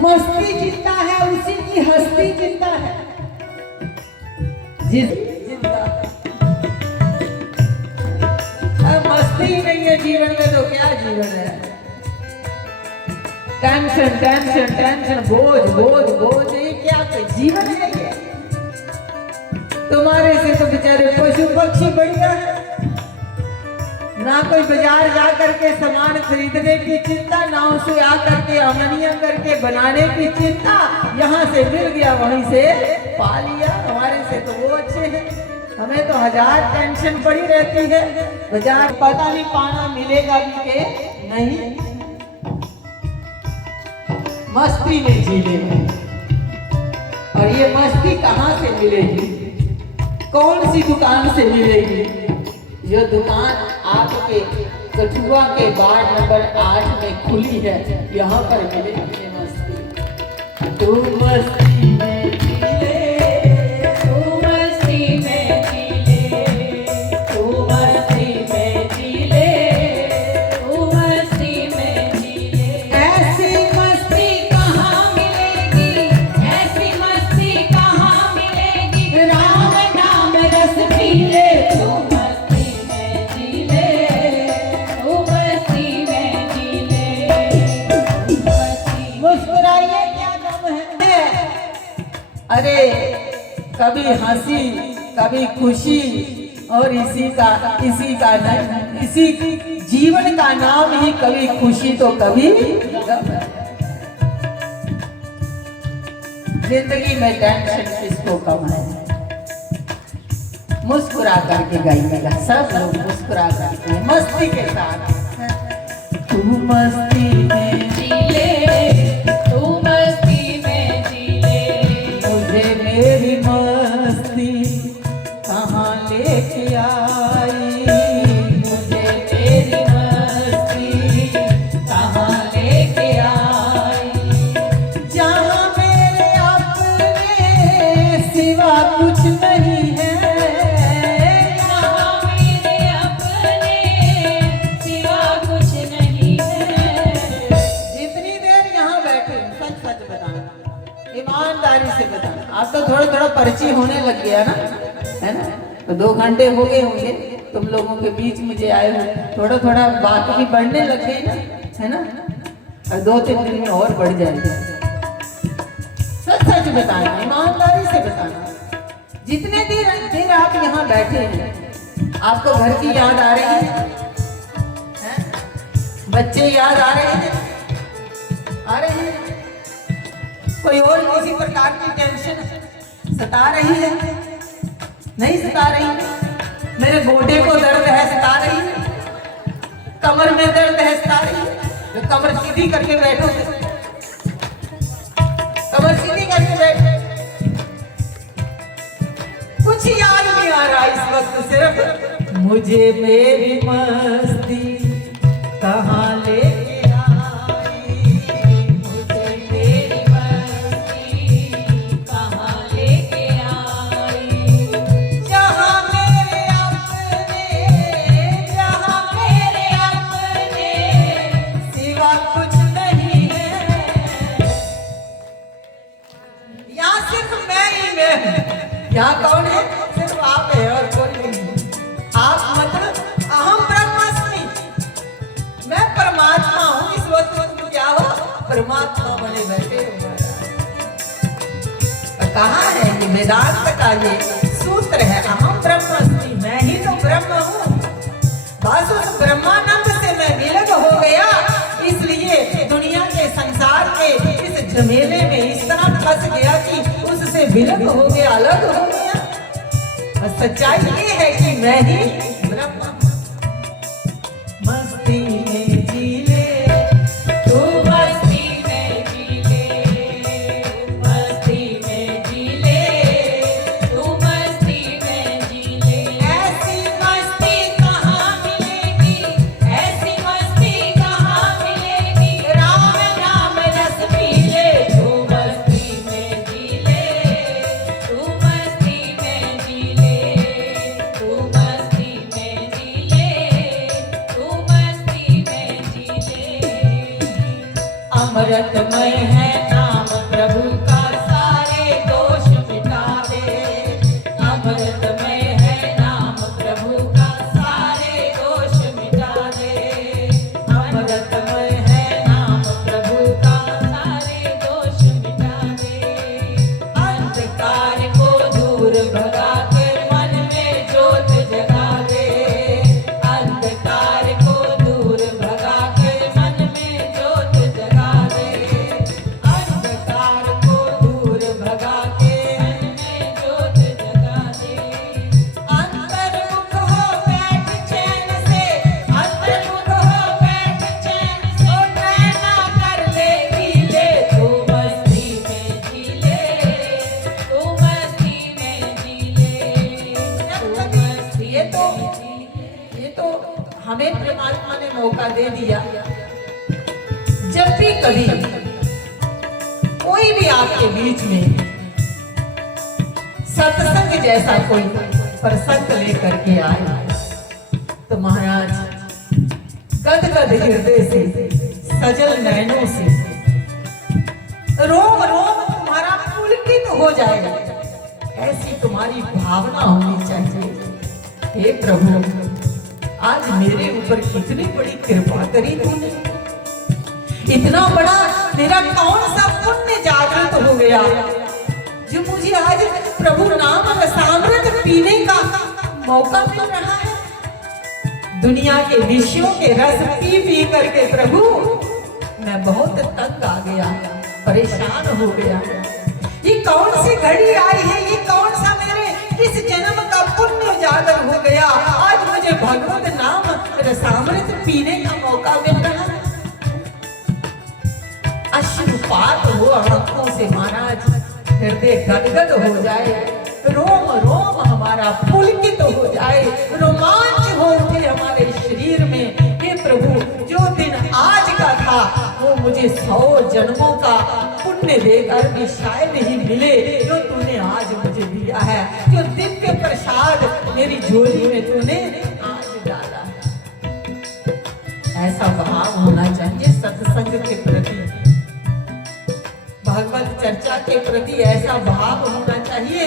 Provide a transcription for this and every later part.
मस्ती जिंदा है उसी की हस्ती जिंदा है। जिंदा मस्ती नहीं है जीवन में तो क्या जीवन है। टेंशन टेंशन टेंशन, बोझ बोझ बोझ, ये क्या जीवन है ये? तुम्हारे से तो बेचारे पशु पक्षी बढ़िया है। ना कोई बाजार जा करके सामान खरीदने की चिंता, ना उसे आकर के अमनिया करके बनाने की चिंता। यहाँ से मिल गया वहीं से पा लिया। हमारे से तो वो अच्छे हैं, हमें तो हजार टेंशन पड़ी रहती है। बाजार पता नहीं पाना मिलेगा भी के नहीं। मस्ती में जी लेंगे। और ये मस्ती कहाँ से मिलेगी, कौन सी दुकान से मिलेगी? जो दुकान आपके कठुआ के वार्ड नंबर 8 में खुली है, यहाँ पर मिलेगी मस्ती। तू मस्ती में जी ले, तू मस्ती में जी ले, तू मस्ती में जी ले, तू मस्ती में जी ले। ऐसी मस्ती कहाँ मिलेगी, ऐसी मस्ती कहाँ मिलेगी? राम नाम रस पी ले, अरे कभी हंसी कभी खुशी, और इसी का इसी जीवन का नाम ही कभी खुशी तो कभी गम। जिंदगी में टेंशन किसको कम है? मुस्कुरा करके गाइएगा, सब लोग मुस्कुरा करके मस्ती के साथ। तू मस्ती में जी ले, तू मस्ती में जी ले, मुझे मेरी मस्ती कहाँ लेके आई, मुझे मेरी मस्ती कहाँ लेके आई। जहाँ मेरे अपने सिवा कुछ नहीं है, ईमानदारी से बताना। आप तो थोड़ा थोड़ा परिचय होने लग गया ना, है ना? तो 2 घंटे हो गए होंगे तुम लोगों के बीच मुझे आए हुए, थोड़ा थोड़ा बात भी बढ़ने लग गई ना, है ना? और 2-3 दिन में और बढ़ जाएगी। सच सच बताना, ईमानदारी से बताना। जितने देर आप यहाँ बैठे हैं, आपको घर की याद आ रही है? बच्चे याद आ रहे हैं? आ रहे हैं? कोई और किसी प्रकार की टेंशन सता रही है? नहीं सता रही है? मेरे गोडे को दर्द है, सता रही है? कमर में दर्द है, सता रही है? तो कमर सीधी करके बैठो, कमर सीधी करके बैठो। कुछ याद नहीं आ रहा इस वक्त, सिर्फ मुझे मेरी मस्ती कहाँ ले यहाँ कौन है? सिर्फ आप है और कोई नहीं। आप मतलब अहम ब्रह्मास्मि, मैं परमात्मा हूँ। इस वक्त तुम क्या हो? परमात्मा बने बैठे हो। कहाँ है ये वेदांत का ये सूत्र है? अहम ब्रह्मास्मि, मैं ही तो ब्रह्म हूँ। बस उस ब्रह्मानंद से मैं विलग हो गया, इसलिए दुनिया के संसार के इस झमेले में इस तरह फंस गया कि उससे विलग हो गया, अलग हो गया। और सच्चाई ये है कि मैं ही ब्रह्म। मस्ती में जी ले, तू मस्ती में जी ले, मस्ती में जी ले, तू मस्ती में जी ले। ऐसी मस्ती कहाँ मिलेगी, ऐसी मस्ती कहाँ मिलेगी? राम नाम रस पी ले, तू मस्ती में जी ले, तू मस्ती में जी ले, तू मस्ती में जी ले, तू मस्ती में जी ले। अमृतमय है नाम प्रभु का सारे दोष मिटा दे। अमृतमय है नाम प्रभु का सारे दोष मिटा दे। अमृतमय है नाम प्रभु का सारे दोष मिटा दे। अंधकार को दूर भगा कर मन में ज्योत जगा दे। अंधकार को दूर भगा कर मन में ज्योत जगा दे। अंधकार को दूर भगा के मन में ज्योत जगा दे। अंतर्मुख हो बैठ चैन से, अंतर्मुख हो बैठ चैन से। ओ नैना कर ले गीले, तू मस्ती में जी ले, तू मस्ती में जी ले, तू मस्ती। ये तो हमें परमात्मा ने मौका दे दिया। जब भी कभी कोई भी आपके बीच में सत्संग जैसा कोई प्रसंग लेकर के आए, तो महाराज गदगद हृदय से, सजल नयनों से, रोम रोम तुम्हारा पुलकित हो जाएगा, ऐसी तुम्हारी भावना होनी चाहिए। हे प्रभु, आज मेरे ऊपर कितनी बड़ी कृपा करी तूने। इतना बड़ा मेरा कौन सा पुण्य जागृत हो गया जो मुझे आज प्रभु नाम रसामृत पीने का मौका मिल रहा है। दुनिया के विषयों के रस पी पी करके प्रभु मैं बहुत तंग आ गया, परेशान हो गया। ये कौन सी घड़ी आई है, ये कौन सा मेरे इस जन्म का पुण्य उजागर हो गया। आज मुझे भगवत नाम रसामृत पीने का मौका मिल रहा है। अश्रुपात हो आंखों से महाराज, हृदय गदगद हो जाए, रोम रोम हमारा पुलकित हो जाए, रोमांच हो उठे हमारे शरीर में। हे प्रभु, जो दिन आज का था वो मुझे 100 जन्मों का पुण्य देकर भी शायद ही मिले जो तूने आज मुझे दिया है। जो दिव्य प्रसाद मेरी झोली में तूने आज डाला है। ऐसा भाव होना चाहिए सत्संग के प्रति, भगवत चर्चा के प्रति ऐसा भाव होना चाहिए।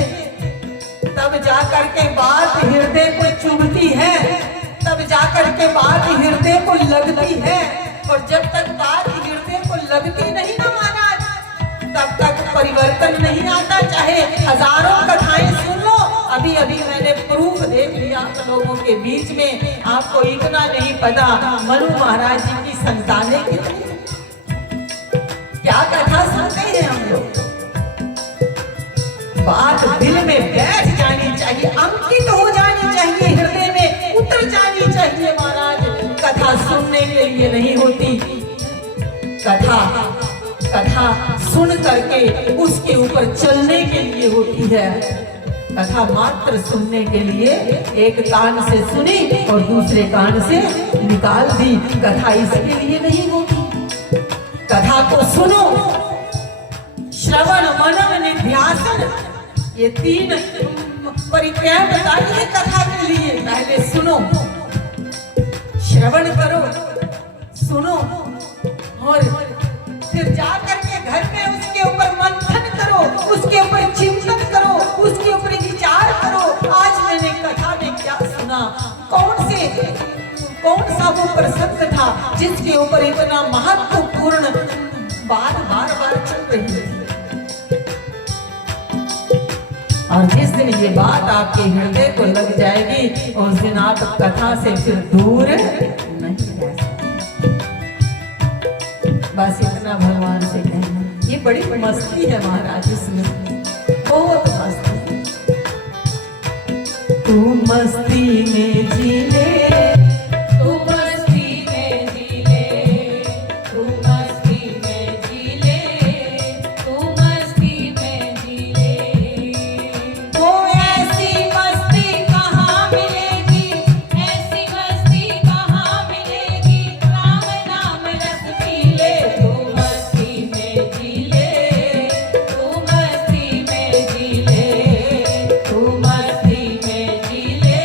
तब जाकर के बात हृदय को चुभती है, तब जाकर के बात हृदय को लगती है। और जब तक बात हृदय को लगती नहीं ना महाराज, तब तक परिवर्तन नहीं आता। चाहे हजारों कथाएं सुन लो, अभी अभी मैंने प्रूफ देख लिया आप लोगों के बीच में। आपको इतना नहीं पता मनु महाराज जी की संतानें कितनी, क्या कथा सुनते हैं हम लोग। बात दिल में बैठ जानी चाहिए, अंकित हो जानी चाहिए, हृदय में उतर जानी चाहिए महाराज। कथा सुनने के लिए नहीं होती, कथा सुन करके उसके ऊपर चलने के लिए होती है। कथा मात्र सुनने के लिए एक कान से सुनी और दूसरे कान से निकाल दी, कथा इसके लिए नहीं होती। कथा को सुनो, श्रवण मनन निध्यासन, ये 3 परिक्रिया बताई है कथा के लिए। पहले सुनो, श्रवण करो, सुनो, और फिर जाकर के घर में उसके ऊपर मंथन करो, उसके ऊपर चिंतन करो, उसके ऊपर विचार करो। आज मैंने कथा में क्या सुना, कौन सा वो प्रसंग था जिसके ऊपर इतना महत्वपूर्ण बात बार बार चल रही है। और जिस दिन ये बात आपके हृदय को लग जाएगी, उस दिन आप कथा से फिर दूर नहीं रह सकते। बस इतना भगवान से कहना। ये बड़ी मस्ती है महाराज, इसमें बहुत मस्ती। तू मस्ती में जी ले, तू मस्ती में जी ले, तू मस्ती में जी ले, तू मस्ती में जी ले। वो ऐसी मस्ती कहाँ मिलेगी, ऐसी मस्ती कहाँ मिलेगी, राम नाम रस पी ले। तू मस्ती में जी ले, तू मस्ती में जी ले, तू मस्ती में जी ले।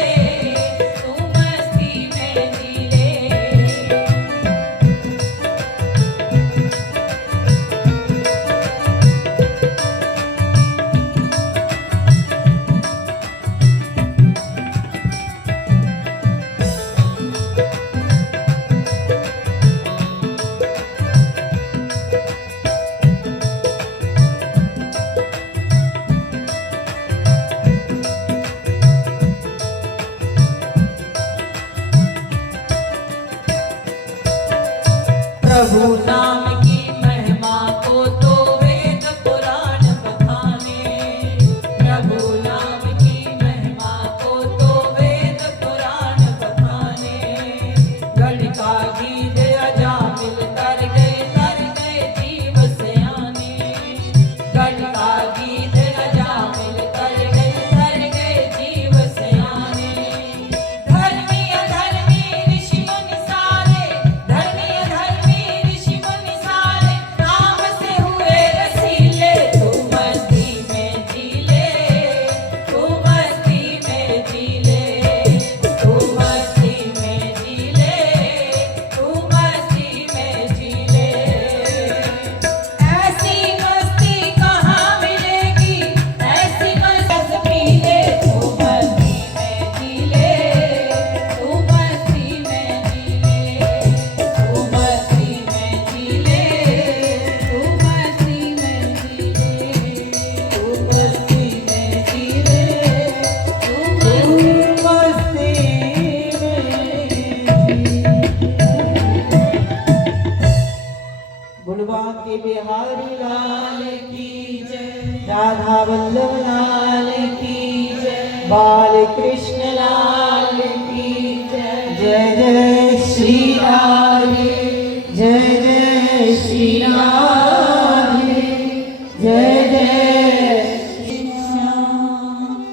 राधा वल्लभ लाल की जय, बाल कृष्ण लाल की जय। जय जय श्री राधे, जय जय श्री राधे, जय जय श्री श्याम।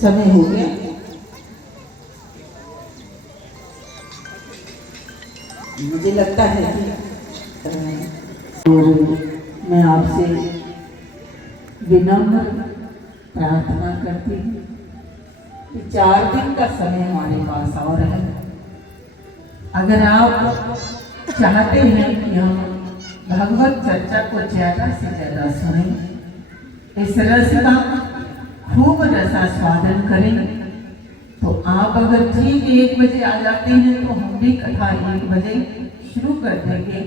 समय हो गया। मुझे लगता है और मैं आपसे विनम्र प्रार्थना करती हूँ कि 4 दिन का समय हमारे पास और है। अगर आप चाहते हैं कि हम भगवत चर्चा को ज़्यादा से ज़्यादा सुनें, इस रस का खूब रसास्वादन करें, तो आप अगर ठीक 1 बजे आ जाते हैं तो हम भी कथा 1 बजे शुरू कर देंगे।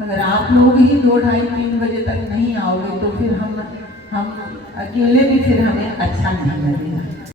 अगर आप लोग ही 2, 2:30, 3 बजे तक नहीं आओगे तो फिर हम अकेले भी फिर हमें अच्छा नहीं लगेगा।